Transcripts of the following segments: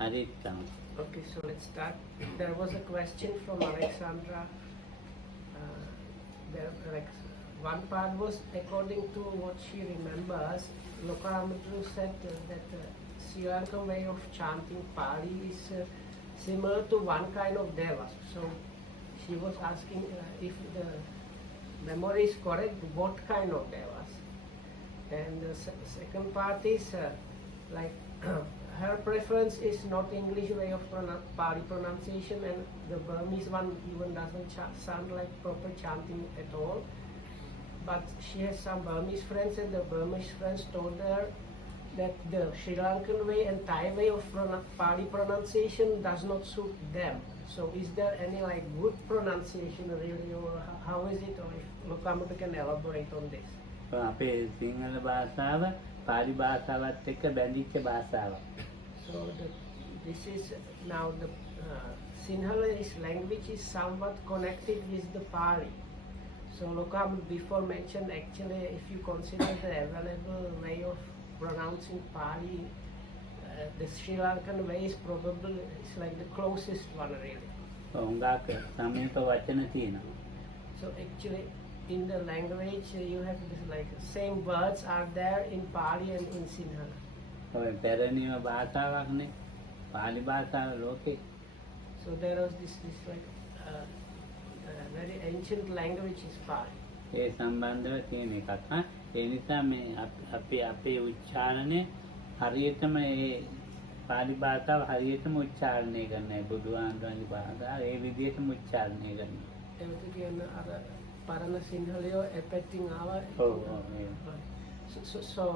Arittam. Okay, so let's start. There was a question from Alexandra. There, like, one part was according to what she remembers. Lokaramudru said that Sri Lankan way of chanting Pali is similar to one kind of devas. So she was asking if the memory is correct, what kind of devas. And the second part is like her preference is not English way of Pali pronunciation, and the Burmese one even doesn't sound like proper chanting at all. But she has some Burmese friends, and the Burmese friends told her that the Sri Lankan way and Thai way of Pali pronunciation does not suit them. So is there any like good pronunciation really, or how is it, or if Lokamutu can elaborate on this? අපේ සිංහල භාෂාව පාලි භාෂාවත් එක්ක බැඳිච්ච භාෂාවක්. So this is now the Sinhalese language is somewhat connected with the Pali. So Lokamutu before mentioned, actually if you consider the available way of pronouncing Pali, the Sri Lankan way is probably it's like the closest one really. හුඟක් සමීප වචන තියෙනවා. So actually in the language you have this like same words are there in Pali and in Sinhala. ඔය පැරණිම භාෂාවක්නේ පාලි භාෂාව ලෝකේ. So there was this like very ancient language is Pali. ඒ සම්බන්ධව තියෙන එකක්. ඒ නිසා මේ අපේ උච්චාරණය හරියටම ඒ පාලි භාෂාව හරියටම උච්චාරණය කරන්නයි බුදුහාමුදුරන්ගේ භාෂාව ඒ විදිහටම උච්චාරණය කරනවා. එතකොට කියන අර පරණ සිංහලයෝ එපැත්තින් ආවා. So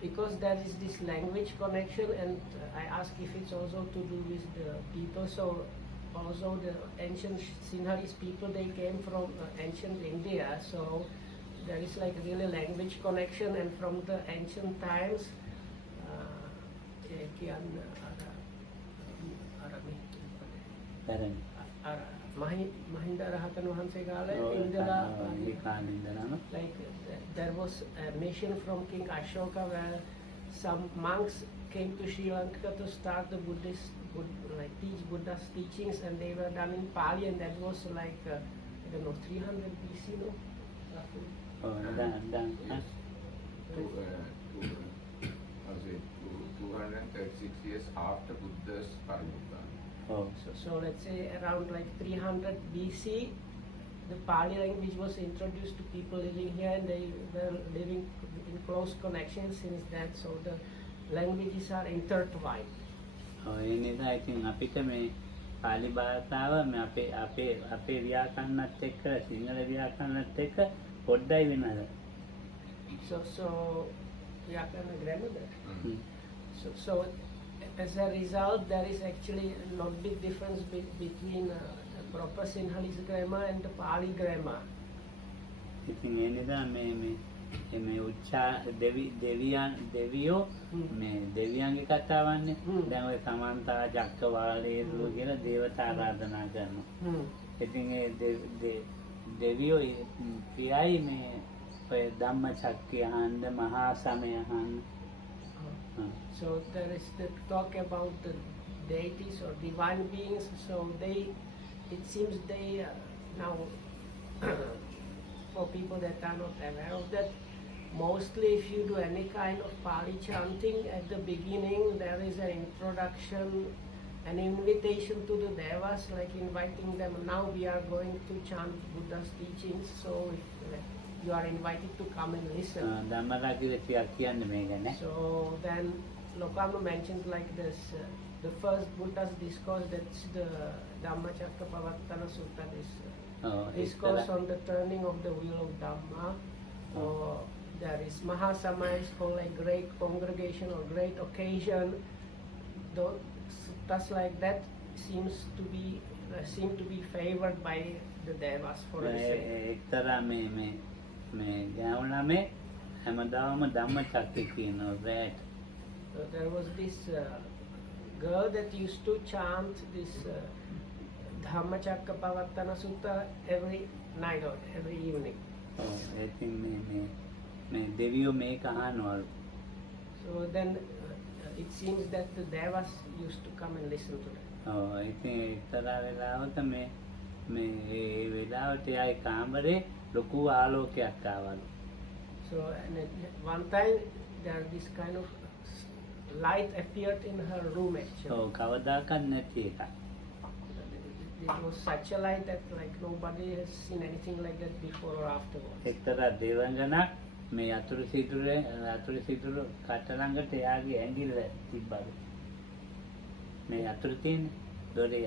because there is this language connection, and I ask if it's also to do with the people. So also the ancient Sinhalese people, they came from ancient India. So there is like really language connection, and from the ancient times, Mahinda Rahatan Wahanse Gala, like there was a mission from King Ashoka where some monks came to Sri Lanka to start the teach Buddha's teachings, and they were done in Pali, and that was like I don't know 300 BC, no? Roughly. 236 years after Buddha's Parinirvana. So let's say around like 300 BC, the Pali language was introduced to people living here, and they were living in close connection since then. So the languages are intertwined. ඒ නිසා ඉතින් අපිට මේ පාලි භාෂාව මේ අපේ ව්‍යාකරණත් එක්ක සිංහල ව්‍යාකරණත් එක්ක පොඩ්ඩයි වෙනද. So ව්‍යාකරණ grammar there. So as a result, there is actually not big difference between the proper Sinhalese grammar and the Pali grammar. ඉතින් ඒ නිසා මේ දෙවියෝ මේ දෙවියන්ගේ කතාවන්නේ. දැන් ඔය සමන්තා චක්කවාලේසු කියලා දේවතා ආරාධනා කරනවා. ඉතින් ඒ දෙවියෝ කියයි මේ ඔය ධම්මචක්කය අහන්න මහා සමය අහන්න. So there is the talk about the deities or divine beings. So it seems they now for people that are not aware of that, mostly if you do any kind of Pali chanting, at the beginning there is an introduction, an invitation to the devas, like inviting them. Now we are going to chant Buddha's teachings, so you are invited to come and listen. So then Lokama mentioned like this, the first Buddha's discourse, that's the Dhammacakkappavattana Sutta, this discourse on the turning of the wheel of Dhamma. There is Mahasamaya, is called like great congregation or great occasion. Those suttas like that seem to be favored by the devas for the sake. So there was this girl that used to chant this Dhammacakkappavattana Sutta every night or every evening. දෙවියෝ මේක අහනවලු. So then it seems that the devas used to come and listen to them. ඉතින් එක්තරා වෙලාවක මේ ඒ වෙලාවට එයාගේ කාමරේ ලොකු ආලෝකයක් ආවලු. So and at one time there this kind of light appeared in her room actually. කවදාකවත් නැති එකක්. It was such a light that like nobody has seen anything like that before or afterwards. එක්තරා දේවංගනක් මේ අතුරු සිදුරු කට ළඟට එයාගේ ඇඟිල්ල තිබ්බලු. මේ අතුරු තියෙන්නේ. දොරේ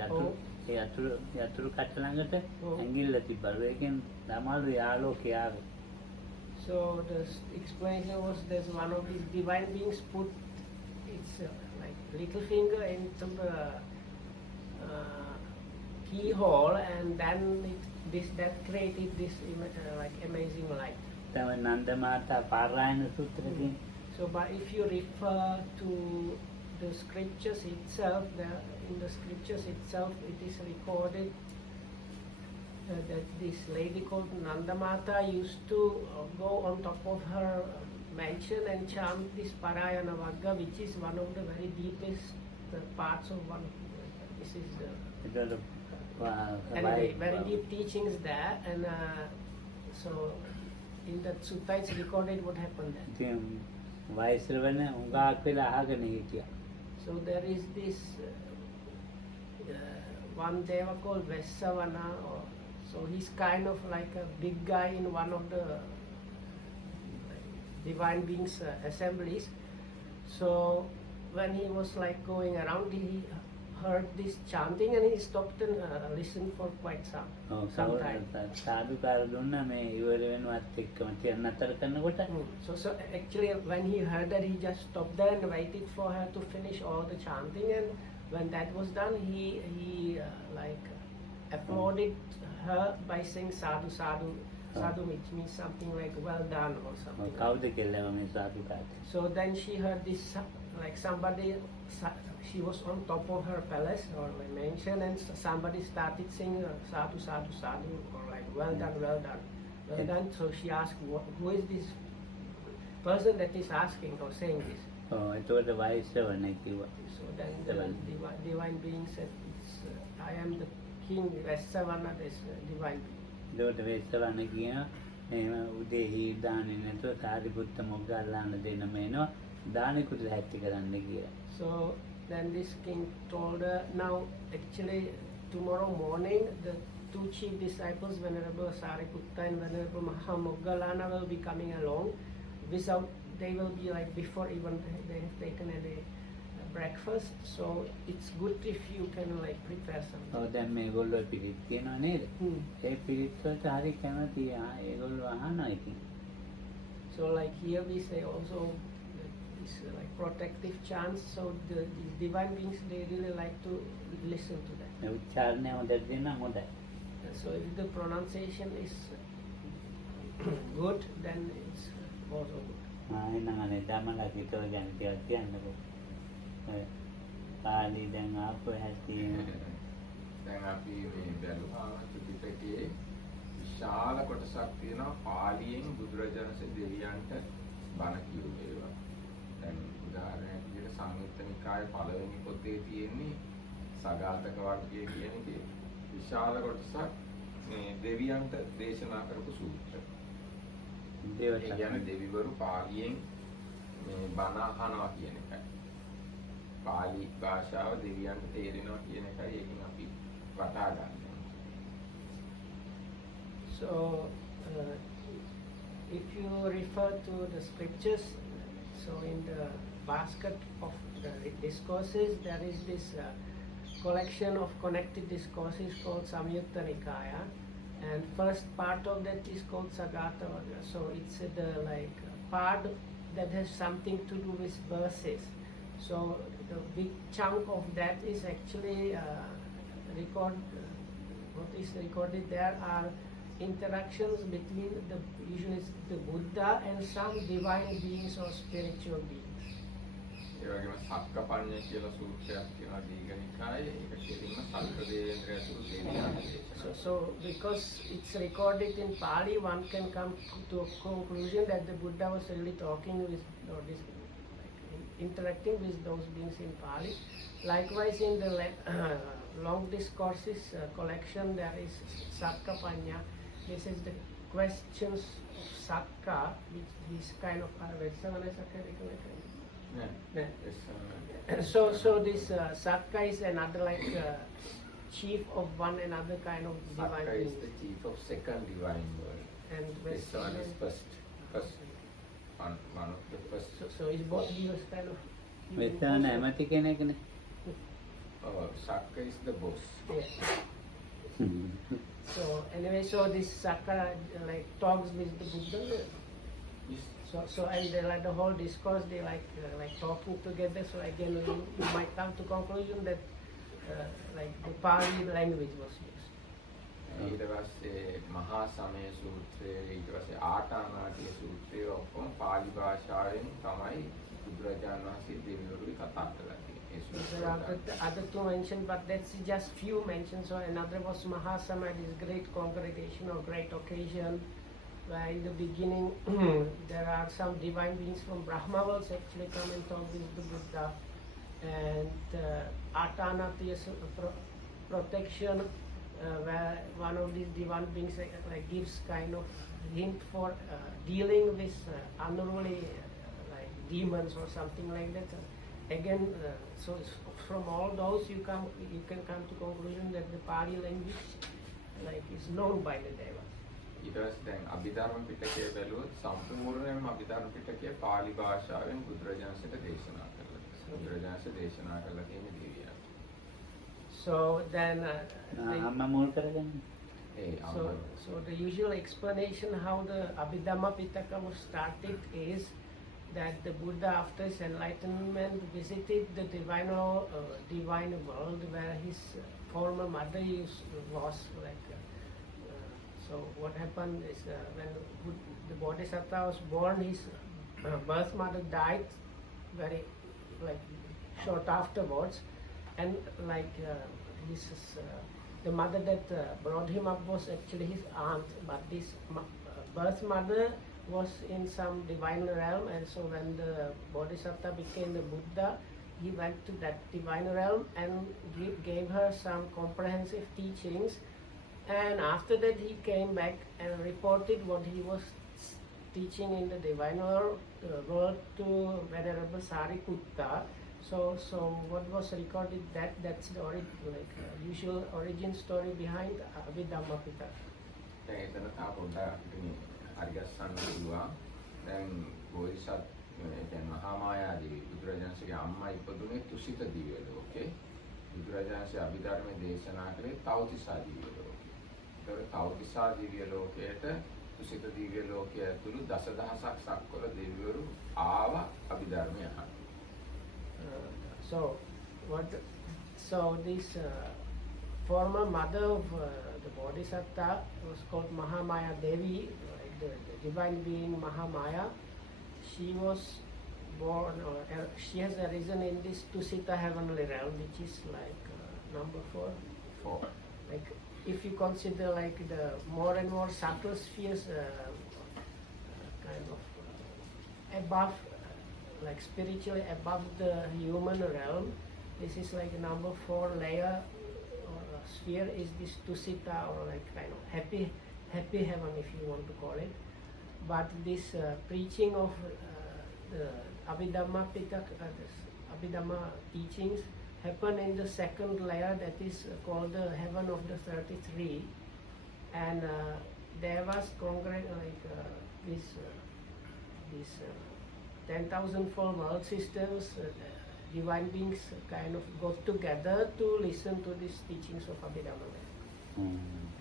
අතුරු කට ළඟට ඇඟිල්ල තිබ්බලු. ඒකෙන් තමයිලු ආලෝකය ආවේ. So the explanation was there's one of these divine beings put its like little finger into the keyhole and then that created this like amazing light. තමයි නන්ද මාතා පාරායන සූත්‍රයේ. So but if you refer to the scriptures itself, in the scriptures itself it is recorded that this lady called Nandamata used to go on top of her mansion and chant this Parayana Vagga, which is one of the very deepest parts of one. This is anyway, very deep teachings there, and so in that sutta it's recorded what happened there. So there is this one deva called Vessavana, so he's kind of like a big guy in one of the divine beings assemblies. So when he was like going around, he heard this chanting and he stopped and listened for quite some time. So actually when he heard that, he just stopped there and waited for her to finish all the chanting, and when that was done, he like applauded her by saying sadhu sadhu. Sadhu which means something like well done or something. So then she heard this like somebody, she was on top of her palace or mansion, and somebody started saying sadhu sadhu sadhu, or like well done, well done, well done. So she asked, who is this person that is asking or saying this? So then the divine being said, I am the king Vessavana, this divine being. ඒකට වෙස්සවන්න කියනවා එහෙම උදේ heel දාන්නේ නැතුව සාරිපුත්ත මොග්ගල්ලාන දෙනම එනවා දානෙකුට ලැහැත්ති කරන්න කියලා. So then this king told her, now actually tomorrow morning the two chief disciples, Venerable Sariputta and Venerable Mahamoggallana, will be coming along. They will be like before even they have taken any breakfast, so it's good if you can like prepare something. දැන් මේගොල්ලෝ පිළිත් කියනවා නේද? ඒ පිළිත් වලට හරි කැමති ඒගොල්ලෝ අහනවා ඉතින්. So like here we say also this like protective chants, so these divine beings, they really like to listen to that. මේ උච්චාරණය හොඳට දෙනවා හොඳයි. So if the pronunciation is good, then it's also good. එහෙනම් අනේ ධම්මලා කිතෝ ගැන ටිකක් කියන්නකෝ. පාලි දැන් ආපු හැටි දැන් අපි මේ බැලුවා ත්‍රිපිටකයේ විශාල කොටසක් තියෙනවා පාලියෙන් බුදුරජාණන්සේ දෙවියන්ට බණ කියු ඒවා. දැන් උදාහරණයක් විදිහට සංයුත්ත නිකායේ පළවෙනි පොතේ තියෙන්නේ සගතක වර්ගයේ කියන එකේ විශාල කොටසක් මේ දෙවියන්ට දේශනා කරපු සූත්‍ර. ඒ කියන්නේ දෙවිවරු පාලියෙන් මේ බණ අහනවා කියන එකයි. පාලි භාෂාව දෙවියන්ට තේරෙනවා කියන එකයි ඒකෙන් අපි වටහා ගන්න. So if you refer to the scriptures, so in the basket of the discourses there is this collection of connected discourses called Samyutta Nikaya, and first part of that is called Sagata Vagga. So it's the like part that has something to do with verses. So the big chunk of that is actually what is recorded there are interactions between usually the Buddha and some divine beings or spiritual beings. ඒ වගේම සක්කපඤ්ඤ කියලා සූත්‍රයක් තියෙනවා දීඝනිකායේ. ඒක කියලින්ම සල්පදේන්ද්‍රය ඇතුළු දෙවියන්ට. So because it's recorded in Pali, one can come to a conclusion that the Buddha was really talking with, or this, like, interacting with those beings in Pali. Likewise, in the long discourses collection, there is Sakka Panya. This is the questions of Sakka, which is kind of so this Sakka is another chief of one another kind of divine Sakka is beings. the chief of second divine world. And This one is first one of the first. So is both views kind of Vessavana ඇමති කෙනෙක්නේ. Sakka is the boss. yeah. So anyway, so this Sakka talks with the Buddha. Yes. So and they the whole discourse they talking together. So again you might come to conclusion that the Pali language was used. ඊට පස්සේ මහා සමය සූත්‍රය ඊට පස්සේ ආටානාටිය සූත්‍රය ඔක්කොම පාලි භාෂාවෙන් තමයි බුදුරජාණන් වහන්සේ දෙවිවරුයි කතා කරලා තියෙන්නේ. There are other two mentioned, but that's just few mentions. So another was Mahasama, this great congregation or great occasion, where in the beginning there are some divine beings from Brahma worlds actually come and talk with the Buddha, and Atanatiya protection, where one of these divine beings gives kind of hint for dealing with unruly demons or something like that. Again, so from all those you can come to conclusion that the Pali language is known by the Devas. ඊට පස්සේ දැන් අභිධර්ම පිටකය බැලුවොත් සම්පූර්ණයෙන්ම අභිධර්ම පිටකය පාලි භාෂාවෙන් බුදුරජාණන්සේට දේශනා කරලා තියෙනවා. බුදුරජාණන්සේ දේශනා කරලා තියෙන දේවියන්. So then අම්මා මුල් කරගන්න. so the usual explanation how the Abhidhamma Pitaka was started is that the Buddha after his enlightenment visited the divine world where his former mother was so what happened is when the Bodhisattva was born, his birth mother died very short afterwards, and the mother that brought him up was actually his aunt, but this birth mother was in some divine realm, and so when the Bodhisattva became the Buddha, he went to that divine realm and gave her some comprehensive teachings, and after that he came back and reported what he was teaching in the divine world to Venerable Sariputta. So what was recorded that's the usual origin story behind Abhidhamma Pitaka. එතන තා පොඩ්ඩක් හරි ගස්සන්න කිව්වා. දැන් බෝධිසත් දැන් මහා මායා දේවී බුදුරජාණන්සේගේ අම්මා ඉපදුනේ තුසිත දිව්‍ය ලෝකේ. බුදුරජාණන්සේ අභිධර්මයේ දේශනා කළේ තවතිසා දිව්‍ය ලෝකේ. ඒතකොට තවතිසා දිව්‍ය ලෝකයට තුසිත දිව්‍ය ලෝකයේ ඇතුළු දසදහසක් සක්වල දෙවිවරු ආවා අභිධර්මය අහන්න. So this former mother of the Bodhisattva was called Mahamaya Devi, the divine being Mahamaya. She was born, or she has arisen in this Tusita heavenly realm, which is number 4. If you consider the more and more subtle spheres, kind of above, spiritually above the human realm, this is number 4 layer or sphere is this Tusita, or kind of happy heaven, if you want to call it. But this preaching of the Abhidhamma Pitaka, Abhidhamma teachings happen in the second layer, that is called the heaven of the 33, and Devas congregate this 10,000-fold world systems, divine beings kind of got together to listen to these teachings of Abhidhamma.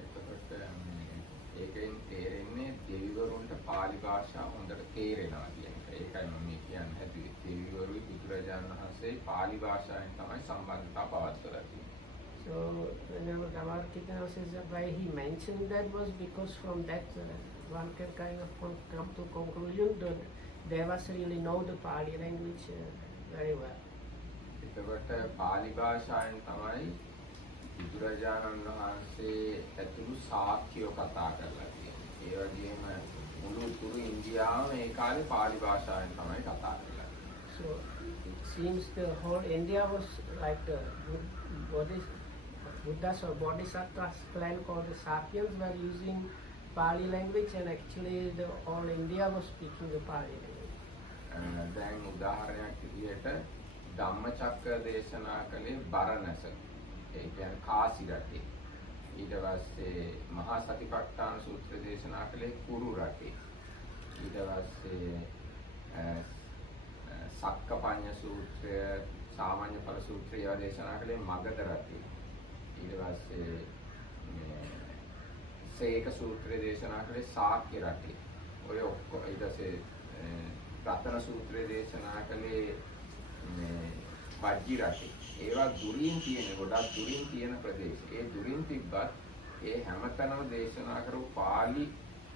එතකොට ඒකෙන් තේරෙන්නේ දෙවිවරුන්ට පාලි භාෂාව හොඳට තේරෙනවා කියන එක. ඒකයි මම මේ කියන්න හැදුවේ. දෙවිවරුයි බුදුරජාණන් වහන්සේ පාලි භාෂාවෙන් තමයි සම්බන්ධතාව පවත්වලා තියෙන්නේ. So whenever Gavartika says that why he mentioned that was because from that one can kind of come to conclusion that Devas really know the Pali language very well. එතකොට පාලි භාෂාවෙන් තමයි බුදුරජාණන් වහන්සේ ඇතුළු ශාක්‍යෝ කතා කරලා තියෙන්නේ. ඒ වගේම මුළු උතුරු ඉන්දියාවම ඒ කාලේ පාලි භාෂාවෙන් තමයි කතා කරලා තියෙන්නේ. So it seems the whole India was like the Buddhas or Bodhisattvas clan called the Sakyans were using Pali language, and actually the whole India was speaking the Pali language. දැන් උදාහරණයක් විදිහට ධම්මචක්‍ර දේශනා කළේ බරණැස. ඒ කියන්නේ කාසි රටේ. ඊට පස්සේ මහා සතිපට්ඨාන සූත්‍ර දේශනා කළේ කුරු රටේ. ඊට පස්සේ සක්කපඤ්ඤ සූත්‍රය, සාමාන්‍ය ඵල සූත්‍රය ඒවා දේශනා කළේ මගධ රටේ. ඊට පස්සේ සේක සූත්‍රය දේශනා කළේ ශාක්‍ය රටේ. ඔය ඔක්කොම ඊට පස්සේ රතන සූත්‍රය දේශනා කළේ වජ්ජි රටේ. ඒවා දුරින් තියෙන, ගොඩක් දුරින් තියෙන ප්‍රදේශ. ඒ දුරින් තිබ්බත් ඒ හැමතැනම දේශනා කරපු පාලි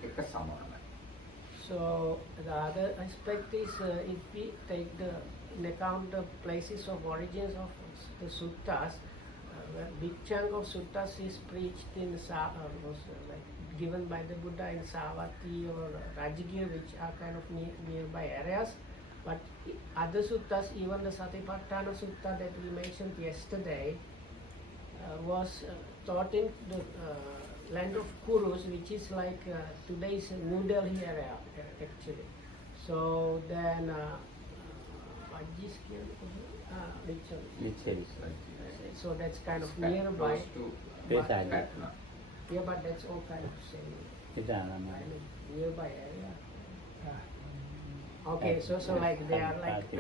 එක සමානයි. So the other aspect is if we take in account the places of origins of the suttas, a big chunk of suttas is preached in like given by the Buddha in Savatthi or Rajagir, which are kind of nearby areas. But other suttas, even the Satipatthana Sutta that we mentioned yesterday, was taught in the land of Kurus, which is like today's New Delhi area actually. So then, so that's kind of nearby. Yeah, but that's all kind of same. Nearby area. Okay, so like they are like,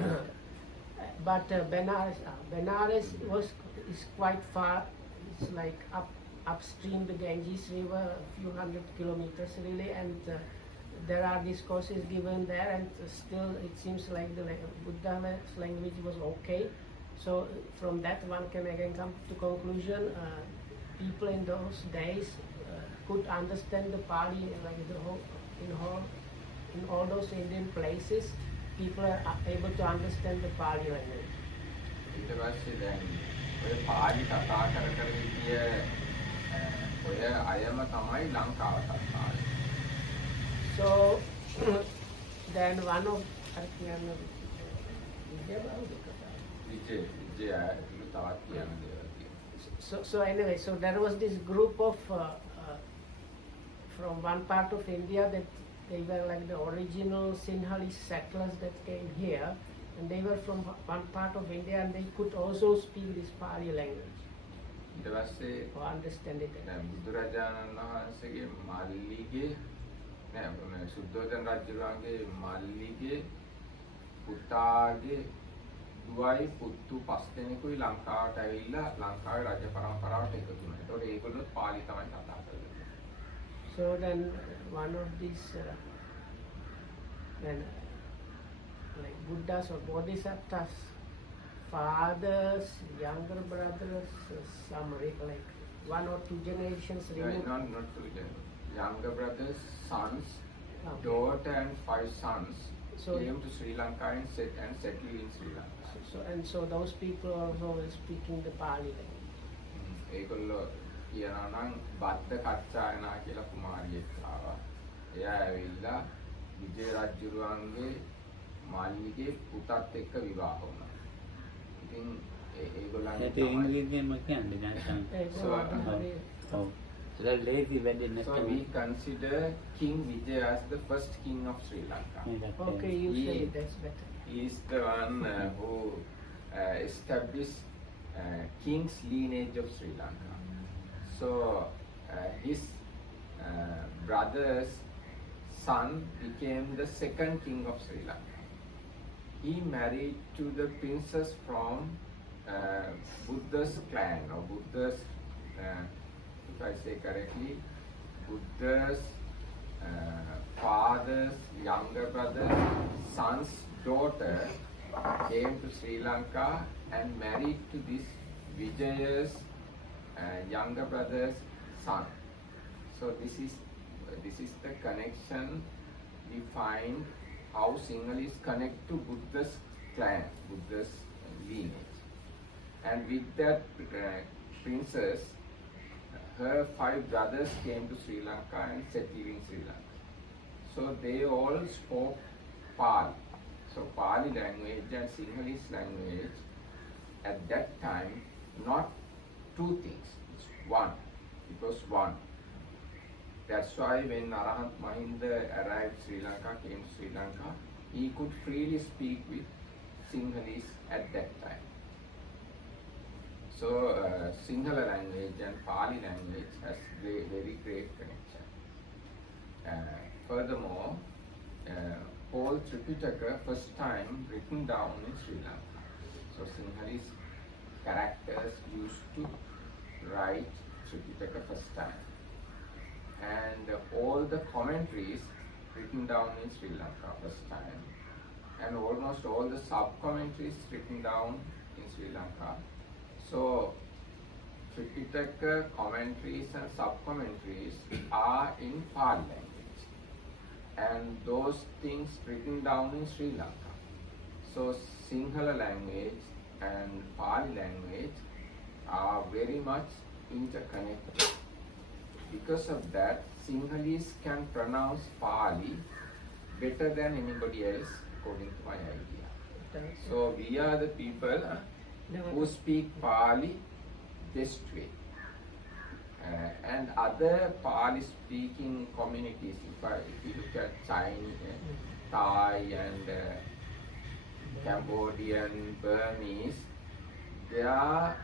but Benares is quite far. It's like upstream the Ganges River, a few hundred kilometers really, and there are discourses given there, and still it seems like the Buddha's language was okay. So from that one can again come to conclusion. People in those days could understand the Pali, like in all those Indian places, people are able to understand the Pali language. ඊට පස්සේ දැන් ඔය පාලි කතා කර හිටිය ඔය අයම තමයි ලංකාවට ආවේ. So then one of So anyway, so there was this group of from one part of India that they were like the original Sinhalese settlers that came here, and they were from one part of India, and they could also speak this Pali language. ඊට පස්සේ or understand it. බුදුරජාණන් වහන්සේගේ මල්ලිගේ නෑ සුද්ධෝදන රජුගේ මල්ලිගේ පුතාගේ දුවයි පුතු පස් දෙනෙකුයි ලංකාවට ඇවිල්ලා ලංකාවේ රජ පරම්පරාවට එකතු වුණා. ඒතකොට ඒගොල්ලෝ පාලි තමයි කතා කරන්නේ. So then one of these like Buddhas or Bodhisattvas, fathers, younger brothers, some like one or two generations removed. Not two generations. Younger brothers, sons, Okay. daughter and 5 sons So- came to Sri Lanka and settled in Sri Lanka. So those people also were speaking the Pali language. ඒගොල්ලෝ කියනවා නම් බද්ද කච්චායනා කියලා කුමාරියෙක් ආවා. එයා ඇවිල්ලා විජය රජුරුවන්ගේ මල්ලිගේ පුතත් එක්ක විවාහ වුණා. ඉතින් ඒගොල්ලන්ගේ ඒක ඉංග්‍රීසියෙන්ම කියන්නේ නැත්නම් ඔව් ඒක ලේසි වැඩි So නැත්නම් we consider King Vijay as the first king of Sri Lanka. Okay, you He- say it, that's better. He is the one who established king's lineage of Sri Lanka. So his brother's son became the second king of Sri Lanka. He married to the princess from Buddha's clan or Buddha's, if I say correctly, Buddha's father's younger brother, son's daughter came to Sri Lanka and married to this Vijaya's younger brother's son. So this is the connection we find how Sinhalese connect to Buddha's clan, Buddha's lineage. And with that princess, her 5 brothers came to Sri Lanka and settled in Sri Lanka. So they all spoke Pali. So Pali language and Sinhalese language at that time, not two things, it's one. It was one. That's why when Arahant Mahinda arrived Sri Lanka, came to Sri Lanka, he could freely speak with Sinhalese at that time. So Sinhala language and Pali language has very great connection. Furthermore, whole Tripitaka first time written down in Sri Lanka. So Sinhalese characters used to write Tripitaka first time. And all the commentaries written down in Sri Lanka first time. And almost all the sub-commentaries written down in Sri Lanka. So Tripitaka commentaries and sub-commentaries are in Pali language. And those things written down in Sri Lanka. So Sinhala language and Pali language are very much interconnected. Because of that, Sinhalese can pronounce Pali better than anybody else, according to my idea. So we are the people who speak Pali best way. And other Pali speaking communities, if you look at Chinese, Thai and Cambodian, Burmese, their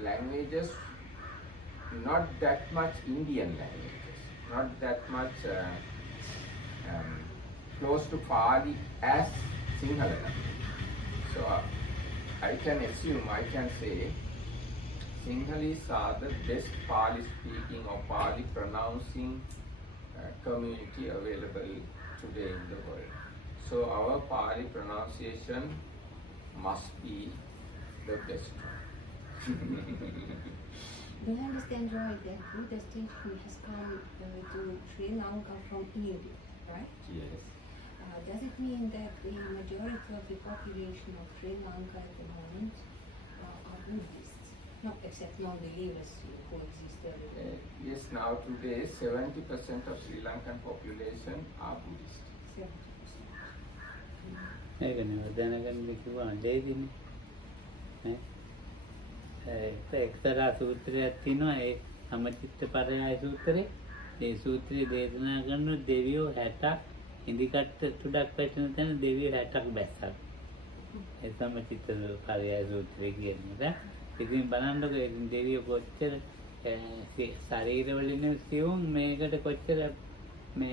languages not that much Indian languages, not that much close to Pali as Sinhala language. So I can assume, I can say, Sinhalese are the best Pali speaking or Pali pronouncing community available today in the world. So our Pali pronunciation must be the best one. Do I understand right that Buddha's teaching has come to Sri Lanka from India, right? Yes. Does it mean that the majority of the population of Sri Lanka at the moment are Buddhists? No, except non-believers who exist there. Yes, now today 70% of Sri Lankan population are Buddhist. 70%. ඒකනේ දැනගන්න කිව්වා දෙයිනේ එක්තරා සූත්‍රයක් තියෙනවා ඒ සමචිත්ත පරයාය සූත්‍රේ ඒ සූත්‍රයේ දේශනා කරන දෙවියෝ 60 ඉදිකට තුඩක් පැටෙන තැන දෙවියෝ 60ක් බැස්සා ඒ සමචිත්ත පරයාය සූත්‍රය කියන්නේ ඉතින් බලන්නකො ඒ දෙවියෝ කොච්චර ශරීරවලින් සියුම් මේකට කොච්චර මේ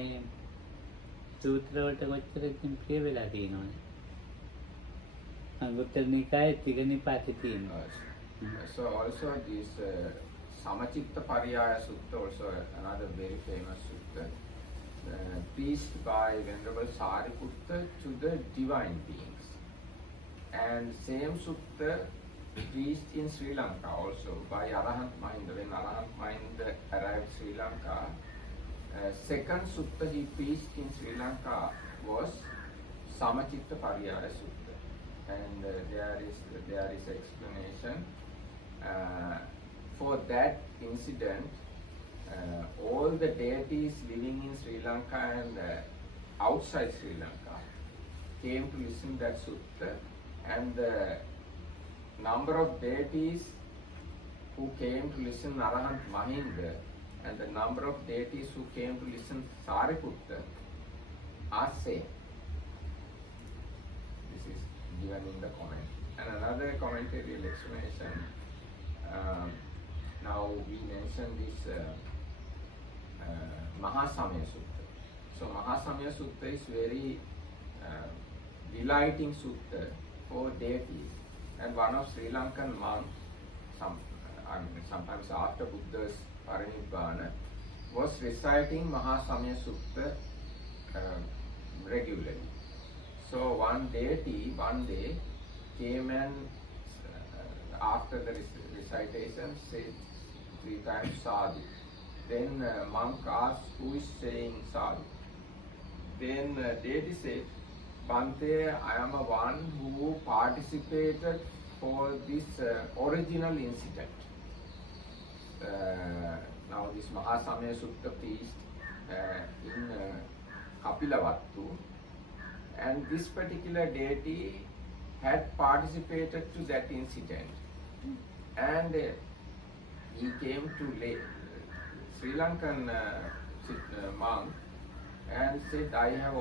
සූත්‍ර වලට කොච්චර ඉතින් ප්‍රිය වෙලා තියෙනවද අංගුත්තර නිකායේ තිගනිපාතේ තියෙනවා. So also this Samachitta Pariyaya Sutta, also another very famous sutta, preached by Venerable Sariputta to the divine beings. And same sutta preached in Sri Lanka also by Arahant Mahinda. When Arahant Mahinda arrived Sri Lanka, second sutta he preached in Sri Lanka was Samachitta Pariyaya Sutta. And there is explanation. For that incident, all the deities living in Sri Lanka and outside Sri Lanka came to listen to that sutta, and the number of deities who came to listen to Arahant Mahinda and the number of deities who came to listen to Sariputta are same. This is given in the comment. And another commentarial explanation. Now we mentioned this Mahasamya Sutta. So Mahasamya Sutta is very delighting sutta for deities. And one of Sri Lankan monks, sometimes after Buddha's Parinibbana, was reciting Mahasamya Sutta regularly. So one deity one day came and after the recitation said 3 times sadhu. Then monk asked, who is saying sadhu? Then deity said, Bhante, I am a one who participated for this original incident. Now this Mahasamya Sutta preached in Kapilavattu, and this particular deity had participated to that incident, and he came to Sri Lankan monk and said, I have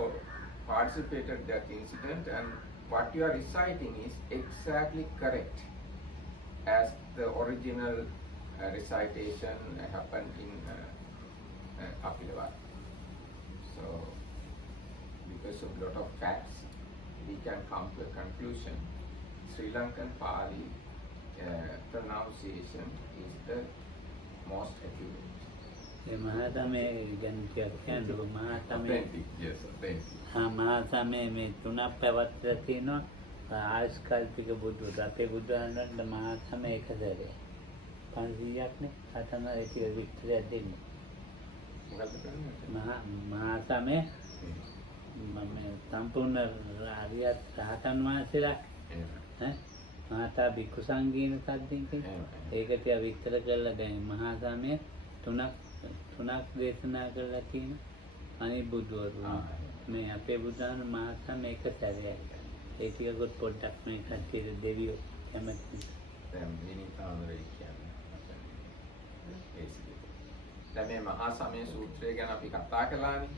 participated that incident, and what you are reciting is exactly correct as the original recitation happened in Kapilavatt. So, because of lot of facts, we can come to a conclusion. Sri Lankan Pali pronunciation is the most accurate. මහාසමය ගැන කියන්නකො මහාසමය Authentic, yes, authentic. මහාසමය මේ තුනක් පැවැත්වලා තියෙනවා ආස්කල්පික බුදුරට අපේ බුදුහාමුදුරන්ට මහාසමය එක සැරේ 500ක්නේ අතන ඒක විස්තරයක් දෙන්නේ මහාසමය මම සම්පූර්ණ ආර්යත් රහතන් වහන්සේලා මහතා භික්ඛු සංඝීන සද්දින් ඒකට විස්තර කරලා දැන් මහාසමය තුනක් දේශනා කරලා තියෙන අනිත් බුදුවරු මේ අපේ බුදුහාම මහාසමය එක සැරේ ඒ ටිකකුත් පොඩ්ඩක් මේ කච්චියේ දෙවියෝ කැමති දැන් විනීතාවරේ කියන්නේ දැන් මේ මහා සමය සූත්‍රය ගැන අපි කතා කළානේ.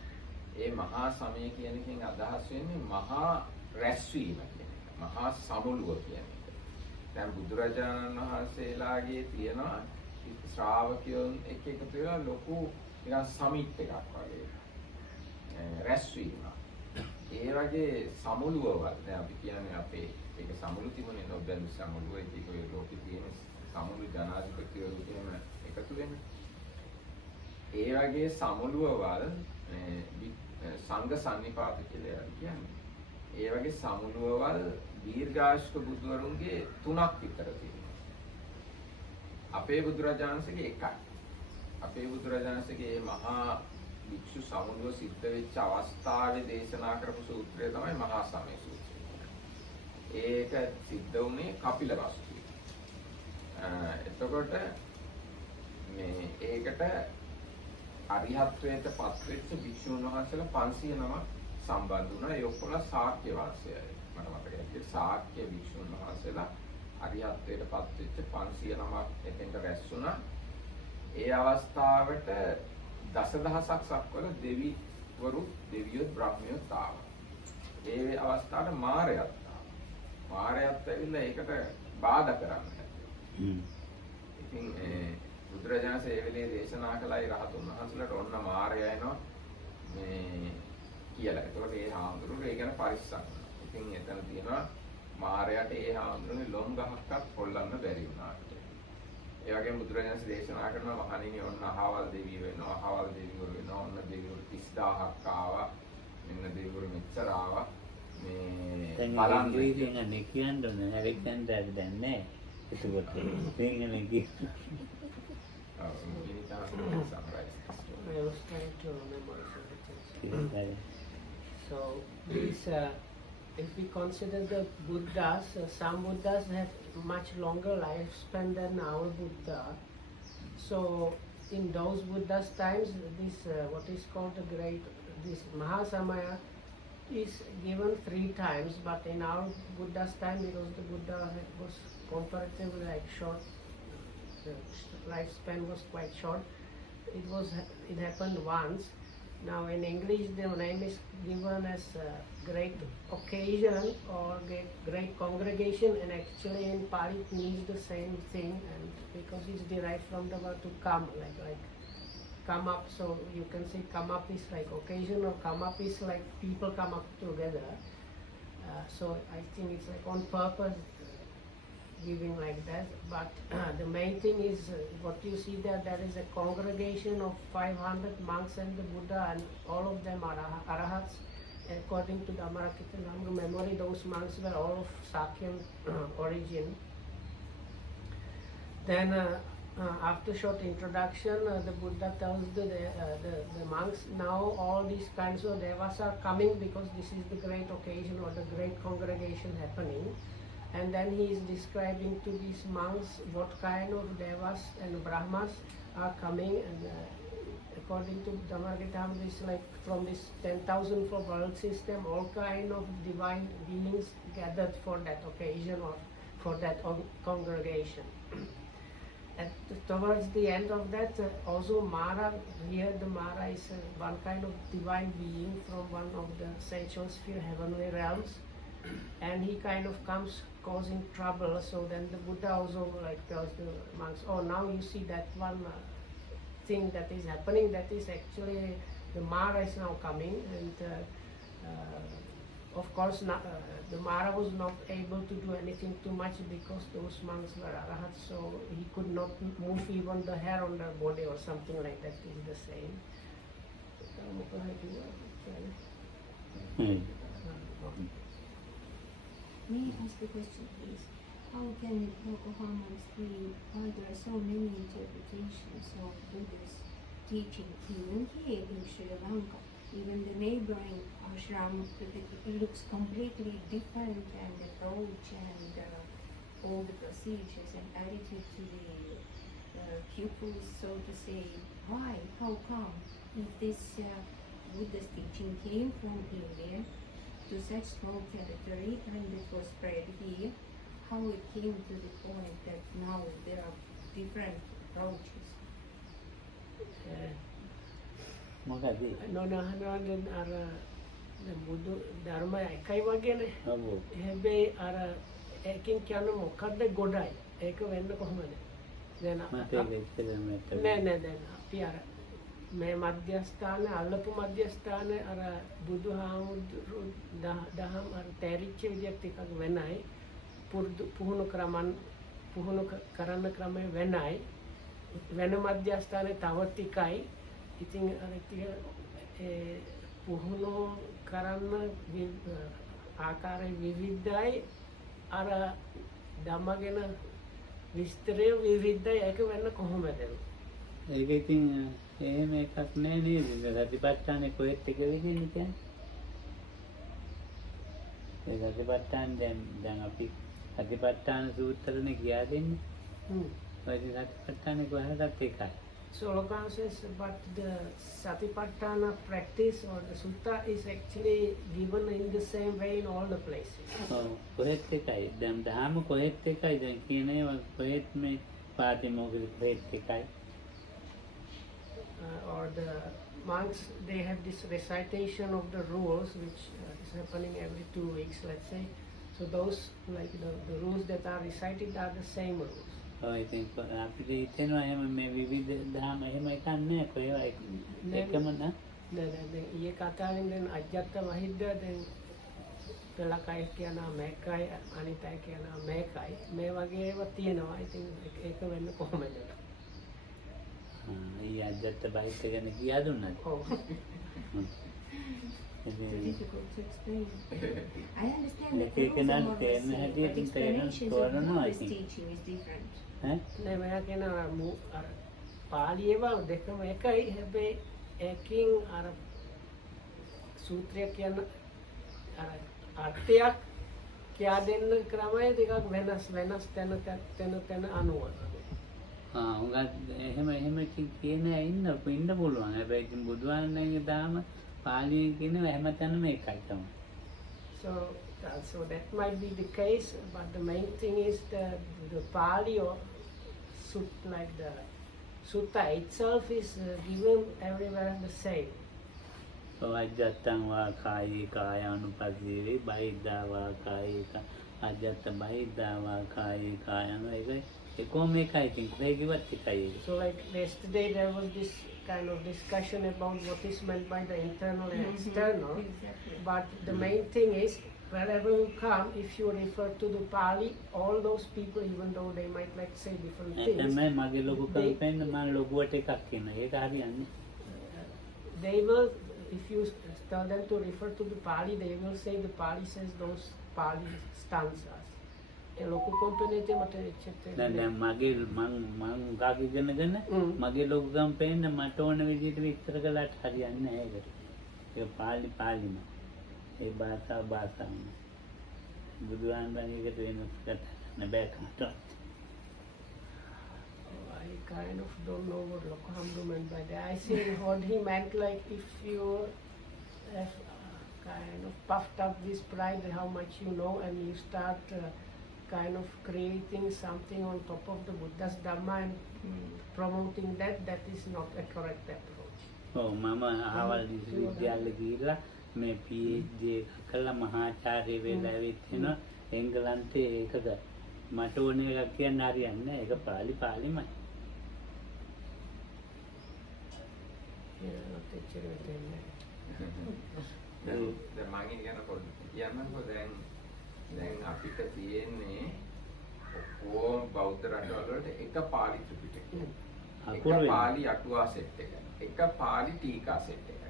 ඒ මහා සමය කියන එකෙන් අදහස් වෙන්නේ මහා රැස්වීම කියන එක. මහා සමුළුව කියන එක. දැන් බුදුරජාණන් වහන්සේලාගේ තියෙනවා ශ්‍රාවකයන් එක්ක එකතු වෙලා ලොකු නිකන් සමිට් එකක් වගේ රැස්වීම. ඒ වගේ සමුළුවවල් දැන් අපි කියන්නේ අපේ ඒක සමුළු තිබුණේ නොබැලු සමුළුව ඒක ඔය ලෝකේ තියෙන සමුළු ජනාධිපතිවරු කියන එකතු වෙන්නේ. ඒ වගේ සමුළුවවල් සංඝ සන්නිපාත කියලා කියන්නේ. ඒ වගේ සමුළුවවල් දීර්ඝායුෂ්ක බුදුවරුන්ගේ 3ක් විතර තියෙනවා. අපේ බුදුරජාණන්සේගේ එකයි. අපේ බුදුරජාණන්සේගේ මහා වික්ෂු සමුළුව සිද්ධ වෙච්ච අවස්ථාවේ දේශනා කරපු සූත්‍රය තමයි මහා සමය සූත්‍රය. ඒක සිද්ධ වුණේ කපිලවස්තුවේ. එතකොට මේ ඒකට අරිහත්ත්වයට පත්වෙච්ච භික්ෂුන් වහන්සේලා 500 නමක් සම්බන්ධ වුණා. ඒ ඔක්කොම ශාක්‍ය වංශයයි. මට මතකයි. ශාක්‍ය භික්ෂුන් වහන්සේලා අරිහත්ත්වයට පත්වෙච්ච 500 නමක් එතෙන්ට රැස් වුණා. ඒ අවස්ථාවට දසදහසක් සක්වල දෙවිවරු දෙවියොත් බ්‍රහ්මියොත් ආවා. ඒ අවස්ථාවට මාරයත් ආවා. මාරයත් ඇවිල්ලා ඒකට බාධා කරන්නේ. ඉතින් බුදුරජාණන් ඒ වෙලේ දේශනා කළයි රහතුන් වහන්සේලාට ඔන්න මාරය එනවා මේ කියලා. ඒතකොට ඒ හාමුදුරුවෝ ඒ ගැන පරිස්සම්. ඉතින් එතන තියෙනවා මාරයට ඒ හාමුදුරුවනේ ලොම් ගහක්වත් පොල්ලන්න බැරි වුණා. ඒ වගේම බුදුරජාණන් දේශනා කරනවා මහණෙනි ඔන්න අහවල් දෙවියෝ වෙනවා, අහවල් දෙවිවරු වෙනවා, ඔන්න දෙවිවරු 30000ක් ආවා. මෙන්න දෙවිවරු මෙච්චර ආවා. මේ බලන්න ඉංග්‍රීසියෙන් කියන්න ඕනේ. ඇලෙක්සැන්ඩර් දැන් නෑ. ඒකත් සිංහලෙන් කියන්න. I was trying to remember something. So, this, if we consider the Buddhas, some Buddhas have much longer lifespan than our Buddha. So, in those Buddhas times, this what is called this Mahasamaya is given 3 times, but in our Buddha's time, because the Buddha was comparatively short, the lifespan was quite short. It happened once. Now in English the name is given as great occasion or great congregation, and actually in Pali it means the same thing, and because it's derived from the word to come, like come up. So you can say come up is like occasion, or come up is like people come up together. So I think it's like on purpose giving like that, but the main thing is what you see there is a congregation of 500 monks and the Buddha, and all of them are arahats. According to the Amarakita memory, those monks were all of Sakyan origin. Then after short introduction, the Buddha tells the monks, now all these kinds of devas are coming because this is the great occasion or the great congregation happening. And then he is describing to these monks what kind of devas and brahmas are coming, and according to Dhammargita, is like from this 10,000 for world system, all kind of divine beings gathered for that occasion or for that congregation. And towards the end of that, also Mara, here the Mara is one kind of divine being from one of the sensual sphere, heavenly realms, and he kind of comes causing trouble. So then the Buddha also like tells the monks, oh, now you see that one thing that is happening, that is actually the Mara is now coming, and of course the Mara was not able to do anything too much because those monks were arahats, so he could not move even the hair on their body or something like that is the same. May I ask a question, please? How can Yokohama explain why there are so many interpretations of Buddha's teaching even here in Sri Lanka? Even the neighboring ashram, it looks completely different, and the approach and all the procedures and attitude to the pupils, so to say. Why? How come? If this Buddha's teaching came from India to such small territory and it was spread here, how it came to the point that now there are different approaches? මොකද නොනහනවගෙන් අර බුදු ධර්මය එකයි වගේනේ. ඔව් හැබැයි අර ඒකෙන් කියන්නේ මොකද්ද ගොඩයි. ඒක වෙන්න කොහොමද? දැන් මට ඒක එක්ස්පෙරිමන්ට් නෑ දැන් අපි අර මේ මධ්‍යස්ථාන අල්ලපු මධ්‍යස්ථාන අර බුදුහාමුදුරු දහම් අර තැරිච්ච විදියක් ටිකක් වෙනයි. පුහුණු කරන්න ක්‍රමය වෙනයි. වෙන මධ්‍යස්ථානේ තව ටිකයි. ඉතින් අර පුහුණු කරන්න ආකාරය විවිධයි, අර ධම්ම ගැන විස්තරය විවිධයි. ඒක වෙන්න කොහොමද? ඒක ඉතින් එහෙම එකක් නෑ නේද? සතිපට්ඨානේ කොහෙත් එක විදිහනේ කියන්නේ. ඒ සතිපට්ඨාන දැන් අපි සතිපට්ඨාන සූත්‍රනේ කියා දෙන්නේ. ඔය සතිපට්ඨානේ කොහෙවත් එකයි. So Lokan says, but the Satipatthana practice or the sutta is actually given in the same way in all the places. කොහෙත් එකයි. දැන් දහම කොහෙත් එකයි. දැන් කියන ඒවා කොහෙත් මේ පාටිමෝක්ෂ කොහෙත් එකයි. Or the monks, they have this recitation of the rules which is happening every 2 weeks, let's say. So those, like the rules that are recited are the same rules. ඉතින් අපිට හිතෙනවා එහෙම මේ විවිධ දහම එහෙම එකක් නෑ. කොහෙවා එකම නා. දැන් ඊයේ කතාවෙන් දැන් අජ්ජත් වහිද්ද දැන් පළකයි කියනවා මේකයි අනිත් අය කියනවා මේකයි. මේ වගේ ඒවා තියෙනවා. ඉතින් ඒක වෙන්න කොහොමද? ඊ අජ්ජත් බයිත් ගැන කියා දුන්නාද? ඔව්. It's difficult to explain. I understand that the rules are more or less, but explanations of Buddha's teaching is different. නෑ මම කියනවා අර පාලියේව දෙකම එකයි. හැබැයි එකකින් අර සූත්‍රය කියන අර අර්ථයක් කියා දෙන්න ක්‍රමය දෙකක් වෙනස් තැන අනුව. උගත් එහෙම කියන අය ඉන්න පුළුවන්. හැබැයි ඉතින් බුදුහාමුදුරන්ගේ දාම පාලියෙන් කියනවා හැමතැනම එකයි තමයි. So that might be the case, but the main thing is the Pali or like the sutta itself is given everywhere the same. So ajjattang wa kayi kayanupassiri bahiddha wa kayi ajjatta bahiddha wa kayi kayanu ekom ekai itin kohe giwat ekai. So like yesterday there was this kind of discussion about what is meant by the internal and external. Exactly. But the main thing is, wherever you come, if you refer to the Pali, all those people, even though they might like say different things, they will, if you tell them to refer to the Pali, they will say the Pali says those Pali stanzas. ලොකු company මට දැන් මගේ මං උගාක ඉගෙනගෙන මගේ ලොකුකම් පේන්න මට ඕන විදිහට විස්තර කළාට හරියන්නේ නැහැ ඒකට. ඒක පාලිම. ඒ භාෂාව. බුදුහාමුදුරන් එකට වෙනස් කරන්න බෑ කාටවත්. kind of don't know what Lokahamdu meant by that. I think what he meant, like if you have kind of puffed up this pride how much you know, and you start kind of creating something on top of the Buddha's Dhamma and promoting that, that is not a correct approach. ඔව් මම ආවල් විශ්වවිද්‍යාලෙ ගිහිල්ලා මේ PhD එක කළා මහාචාර්ය වෙලා ඇවිත් වෙනවා එංගලන්තේ ඒකද මට ඕනේ එකක් කියන්න හරියන්නේ නැහැ ඒක පාලිමයි. දැන් මම ඉගෙන පොඩ්ඩක් කියන්නම්කෝ දැන් අපිට තියෙන්නේ ඔක්කොම බෞද්ධ රටවල් වලට එක පාලි ත්‍රිපිටකය. එක පාලි අටුවා සෙට් එක. එක පාලි ටීකා සෙට් එක.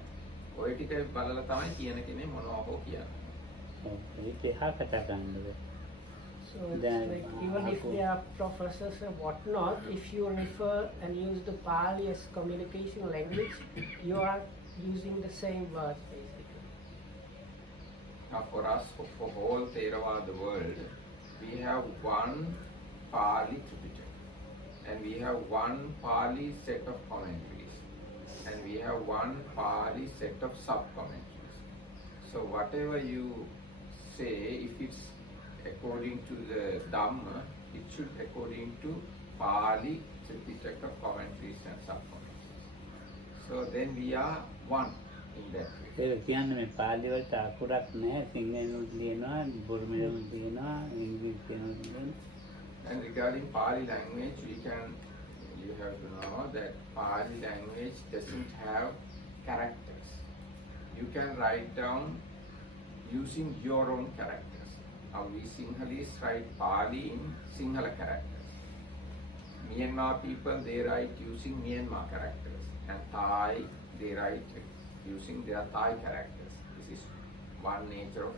ඔය ටික බලලා තමයි කියන කෙනේ මොනවා හෝ කියන්නේ. ඒක එහා කතා කරන්නද? So it's like even if they are professors or whatnot, if you refer and use the Pali as communication language, you are using the same words basically. Now for us, for whole Theravada world, we have one Pali Tripitaka, and we have one Pali set of commentaries, and we have one Pali set of sub-commentaries. So whatever you say, if it's according to the Dhamma, it should according to Pali Tripitaka commentaries and sub-commentaries. So then we are one in that way. ඒක කියන්නේ මේ පාලි වලට අකුරක් නැහැ සිංහලෙනුත් ලියනවා බුරුමෙනුත් ලියනවා ඉංග්‍රීසියෙනුත් ලියනවා. And regarding Pali language, you have to know that Pali language doesn't have characters. You can write down using your own characters. Now we Sinhalese write Pali in Sinhala characters. Myanmar people, they write using Myanmar characters. And Thai, they write using their Thai characters. This is one nature of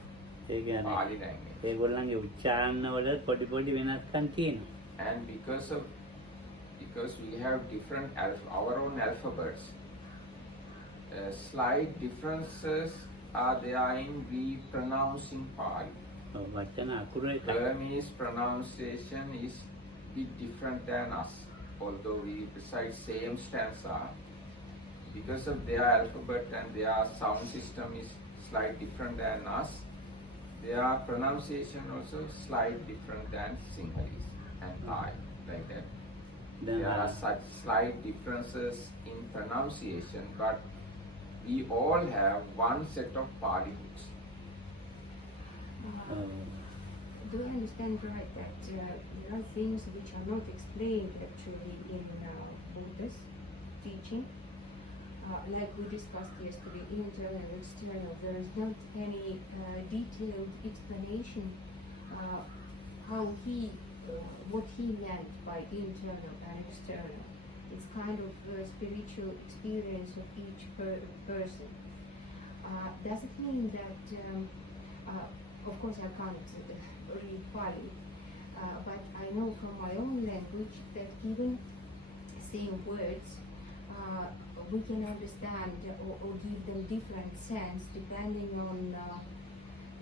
ඒ කියන්නේ Pali language. ඒගොල්ලන්ගේ උච්චාරණ වල පොඩි වෙනස්කම් තියෙනවා. And because we have different our own alphabets, slight differences are there in we pronouncing Pali. වචන අකුරු එක Burmese pronunciation is bit different than us, although we recite same stanza. Because of their alphabet and their sound system is slightly different than us, their pronunciation also slightly different than Sinhalese and Thai, like that. There are such slight differences in pronunciation, but we all have one set of Pali books. Do I understand right that there are things which are not explained actually in Buddha's teaching? Like we discussed yesterday, internal and external, there is not any detailed explanation what he meant by internal and external. It's kind of a spiritual experience of each person. Does it mean that, of course I can't read Pali, but I know from my own language that even same words we can understand or give them different sense depending on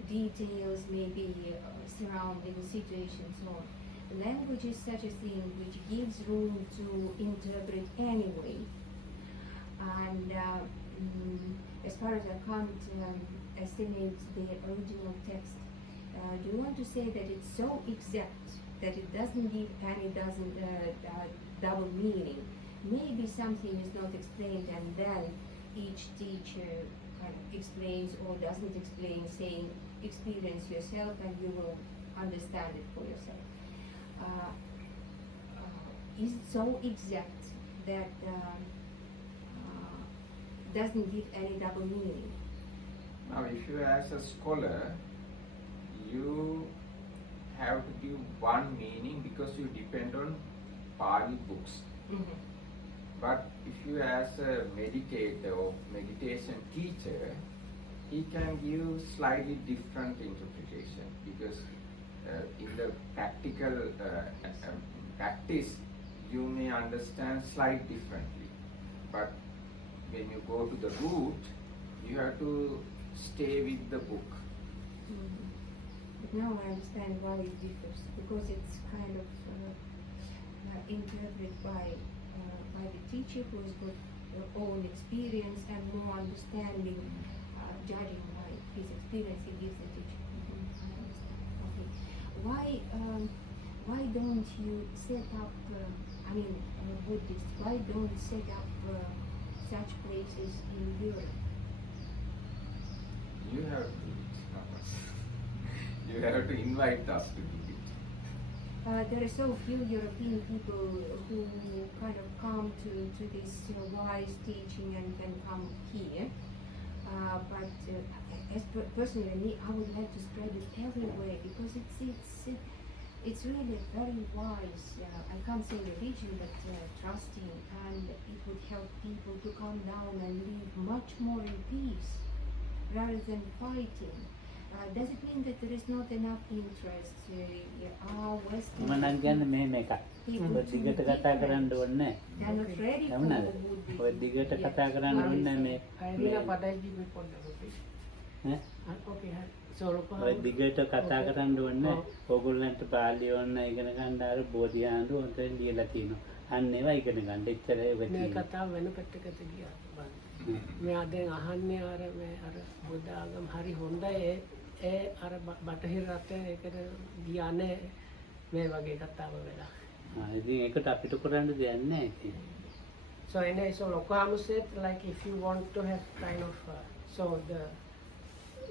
details, maybe surrounding situations. Or language is such a thing which gives room to interpret anyway. And as far as I can't estimate the original text, do you want to say that it's so exact that it doesn't give any double meaning? Maybe something is not explained and then each teacher kind of explains or doesn't explain, saying experience yourself and you will understand it for yourself. Is it so exact that doesn't give any double meaning? Now if you as a scholar, you have to give one meaning because you depend on Pali books. Mm-hmm. But if you as a meditator or meditation teacher, he can give slightly different interpretation because in the practical practice you may understand slightly differently. But when you go to the root, you have to stay with the book. Mm-hmm. But now I understand why it differs, because it's kind of interpreted by by the teacher who has got own experience and more understanding, judging by his experience he gives the teacher. I understand. Okay. Why don't you set up? Buddhists. Why don't set up such places in Europe? You have to do it, not us. You have to invite us to do it. There are so few European people who kind of come to this wise teaching and can come here. But personally, I would like to spread it everywhere because it's really very wise. I can't say religion, but trusting, and it would help people to calm down and live much more in peace rather than fighting. Does it mean that there is not enough interest? Western මම කියන්නේ මෙහෙම එකක්. people ඔය දිගට to කතා කරන්න different. ඕනේ නැහැ. They are not ready for යමුනාද? Buddhism. ඔය දිගට Yes. කතා කරන්න ඕනේ නැහැ මේ. Irina Padaji before the please. ඈ? Okay. So ඔය දිගට කතා කරන්න ඕනේ නැහැ. ඕගොල්ලන්ට පාලි ඕන ඉගෙන ගන්න අර බෝධිආණ්ඩු හොඳට ලියලා තියෙනවා. අන්න ඒවා ඉගෙන ගන්න. එච්චරයි ඔබ මේ තියෙන්නේ. කතාව වෙන පැත්තකට ගියා. මේ දැන් අහන්නේ අර බුද්ධ ආගම හරි හොඳයි ඒ අර බටහිර රටේ ඒකට ගියා නැහැ මේ වගේ කතාව වෙලා. ඉතින් ඒකට අපිට කරන්න දෙයක් නැහැ ඉතින්. So anyway, so Lokama said like if you want to have kind of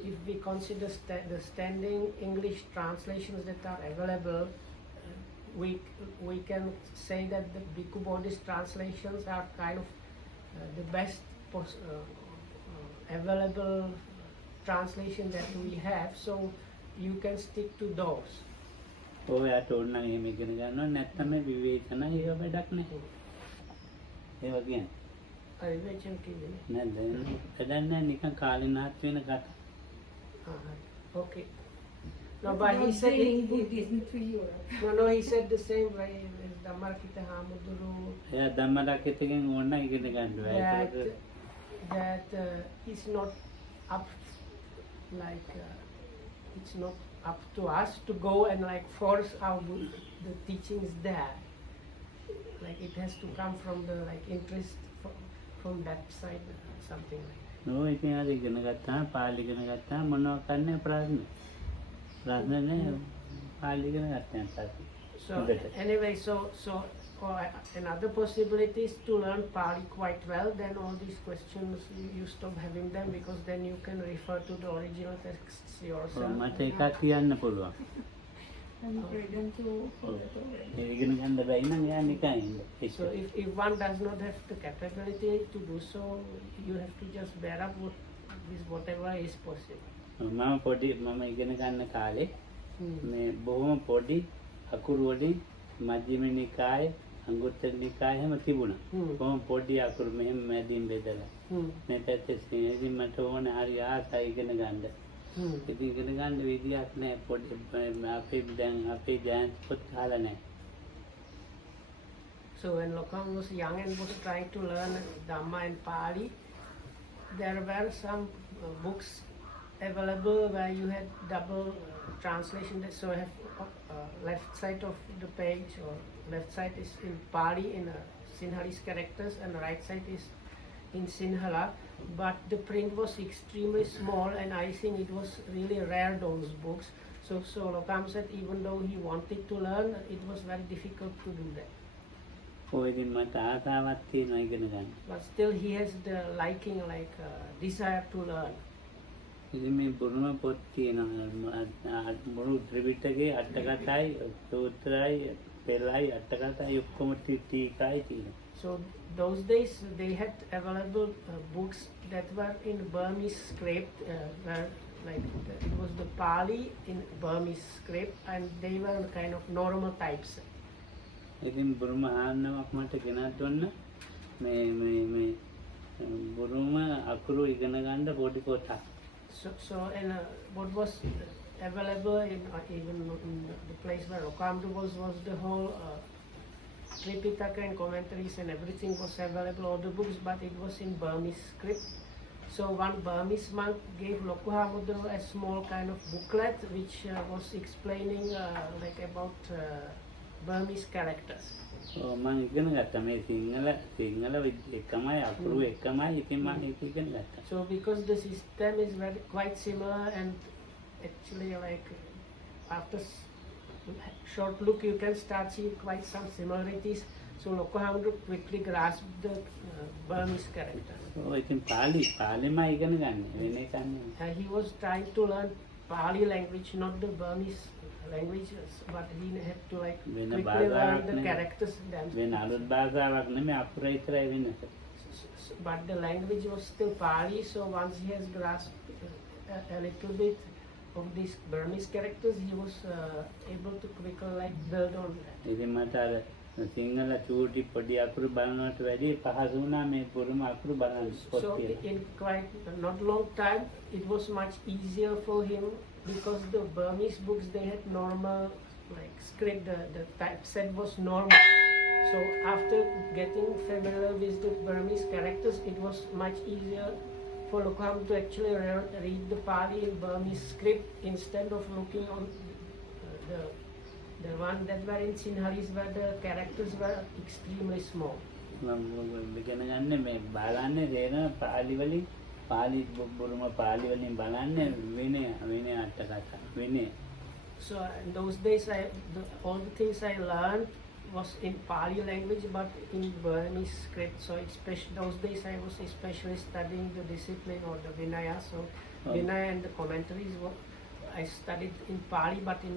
if we consider the standing English translations that are available, we can say that the Bhikkhu Bodhist translations are kind of the best available translation that we have. So you can stick to those. ඔයාට ඕන නම් එහෙම ඉගෙන ගන්නවා නැත්නම් මේ විවේචන ඒව වැඩක් නැහැ. ඒවා කියන්නේ. Vivekan කියන්නේ. නැද්ද? වැඩක් නැහැ නිකන් කාලේ නාස්ති වෙන කතා. Okay. No, but he said Buddhism to Europe. no, he said the same way as Dhammakita Hamuduru. එයා ධම්මරක්කිතගෙන් ඕන නම් ඉගෙන ගන්නවා. That it's not up it's not up to us to go and like force the teachings there. Like it has to come from the interest from that side, something like that. නෝ ඉතින් අර ඉගෙන ගත්තාම පාලි ඉගෙන ගත්තාම මොනවා කරන්නේ ප්‍රශ්න. ප්‍රශ්න නැහැ. පාලි ඉගෙන ගත්තාම පස්සේ. So anyway, so another possibility is to learn Pali quite well. Then all these questions you stop having them because then you can refer to the original texts yourself. මට එකක් කියන්න පුළුවන්. I'm afraid I'm too. ඒ ඉගෙන ගන්න බැයි නම් එයා නිකන් ඉන්න. So if one does not have the capability to do so, you have to just bear up with whatever is possible. මම ඉගෙන ගන්න කාලේ මේ බොහොම පොඩි අකුරු වලින් මධ්‍යම නිකාය අංගුත්තර නිකාය හැම තිබුණා. බොහොම පොඩි අකුරු මෙහෙම මැදින් බෙදලා. මේ පැත්තේ ඉතින් මට ඕන හරි ආසයි ඉගෙන ගන්න. ඉතින් ඉගෙන ගන්න විදියක් නැහැ පොඩි අපේ ජයන්ත් පොත් කාලා නැහැ. So when Lokam was young and was trying to learn Dhamma and Pali, there were some books available where you had double translation. So I have left side of the page or left side is in Pali in Sinhalese characters and the right side is in Sinhala, but the print was extremely small and I think it was really rare, those books. So Lokam said even though he wanted to learn, it was very difficult to do that. ඉතින් මට ආසාවක් තියෙනවා ඉගෙන ගන්න. But still he has the liking, desire to learn. ඉතින් මේ බුරුම පොත් තියෙනවා මුළු ත්‍රිපිටකේ අට කතායි සූත්‍රයි පෙළයි අට කතායි ඔක්කොම ටීකායි තියෙනවා. So those days they had available books that were in Burmese script, where it was the Pali in Burmese script, and they were kind of normal types. ඉතින් බුරුම ආන්නවක් මට ගෙනත් දුන්න මේ බුරුම අකුරු ඉගෙන ගන්න පොඩි පොතක්. So and what was available even in the place where Okamdu was the whole Tripitaka and commentaries and everything was available, all the books, but it was in Burmese script. So one Burmese monk gave Lokuhamudro a small kind of booklet which was explaining about Burmese characters. මම ඉගෙන ගත්තා මේ සිංහල එකමයි අකුරු එකමයි ඉතින් මම ඒක ඉගෙන ගත්තා. So because the system is very quite similar, and actually like after short look you can start seeing quite some similarities. So Lokohamdu quickly grasped the Burmese characters. ඉතින් පාලිම ඉගෙන ගන්න වෙන එකක් නෙමෙයි. He was trying to learn Pali language, not the Burmese languages, but he had to like වෙන quickly learn the භාෂාවක් characters themselves. වෙන අලුත් භාෂාවක් නෙමෙයි අකුර විතරයි වෙනස. But the language was still Pali, so once he has grasped a little bit of these Burmese characters, he was able to quickly like build on that. ඉතින් මට අර සිංහල චූටි පොඩි අකුරු බලනවට වැඩි පහසු වුණා මේ බුරුම අකුරු බලන්න පොත් So කියලා. in quite not long time, it was much easier for him because the Burmese books, they had normal like script, the typeset was normal. So after getting familiar with the Burmese characters, it was much easier for Lokam to actually read the Pali in Burmese script instead of looking on the one that were in Sinhalese where the characters were extremely small. මම ඉගෙන ගන්න මේ බලන්නේ දේන පාලි වලින් පාලි බුරුම පාලි වලින් බලන්නේ විනය අට කතා විනය. So in those days, all the things I learned was in Pali language, but in Burmese script. So those days I was especially studying the discipline or the Vinaya. So Vinaya and the commentaries I studied in Pali, but in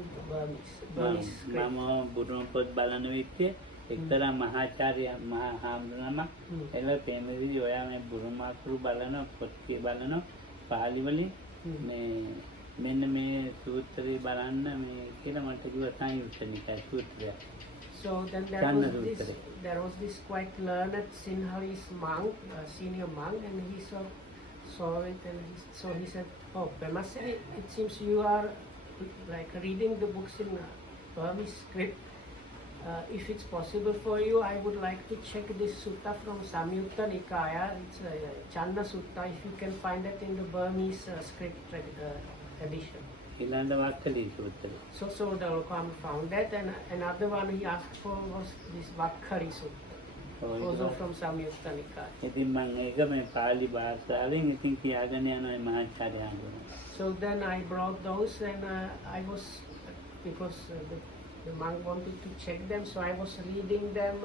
Burmese script. මම බුරුම පොත් බලන විදිහේ එක්තරා මහාචාර්ය මහා හාමුදුරුවෝ එළ පේමදී ඔයා මේ බුරුම අකුරු බලන පොත් බලන පාලි වලින් මේ මෙන්න මේ සූත්‍රය බලන්න මේ කියලා මට කිව්වා සංයුත්තනිකයි සූත්‍රය. So then there was this quite learned Sinhalese monk, senior monk, and he saw it, and so he said, "Oh, Pemasiri, it seems you are like reading the books in Burmese script. If it's possible for you, I would like to check this sutta from Samyutta Nikaya. It's a Channa Sutta. If you can find it in the Burmese script edition." ඊළඟ වක්කලි සූත්‍රය. So the Lokam found that, and another one he asked for was this Vakkari Sutta, also from Samyutta Nikaya. ඉතින් මම ඒක මේ පාලි භාෂාවෙන් ඉතින් කියාගෙන යනවා මහාචාර්ය හාමුදුරුවෝ. So then I brought those, and I was, because the monk wanted to check them, so I was reading them,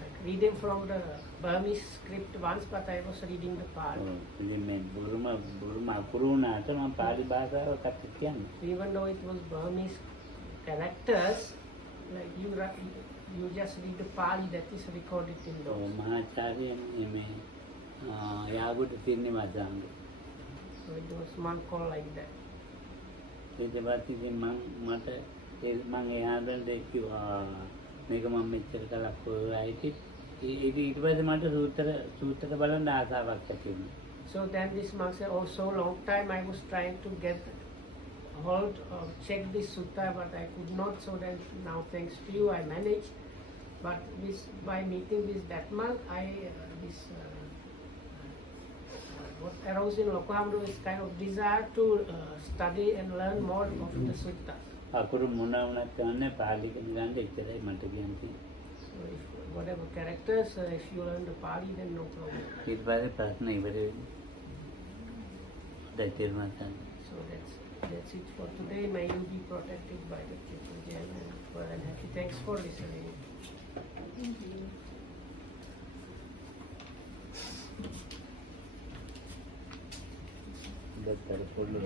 like reading from the Burmese script once, but I was reading the Pali. ඉතින් මේ බුරුම අකුරු වුණාට මම පාලි භාෂාව කතා කියන්නේ. Even though it was Burmese characters, like you just read the Pali that is recorded in those. මහාචාර්ය මේ යාගුට තින්නේ මදාංග. So it was monk called like that. ඊට පස්සේ ඉතින් මට මම එයාට කිව්වා මේක මම මෙච්චර කලක් හොයලා හිටියේ. ඊට පස්සේ මට සූත්‍ර බලන්න ආසාවක් ඇති වුණා. So then this monk said, "Oh, so long time I was trying to get hold or check this sutta, but I could not. So then now thanks to you I managed. But by meeting with that monk, what arose in Lokohamdu is kind of desire to study and learn more of the sutta. අකුරු මොන වුණත් ගන්න පාලි ඉගෙන ගන්න එච්චරයි මට කියන්නේ. So if whatever characters, if you learn the Pali, then no problem." ඊට පස්සේ ප්‍රශ්න ඉවර වෙනවා. දැන් So that's it for today. May you be protected by the Triple Gem, and well and happy. Thanks for listening. Thank you. දැන් පොළොව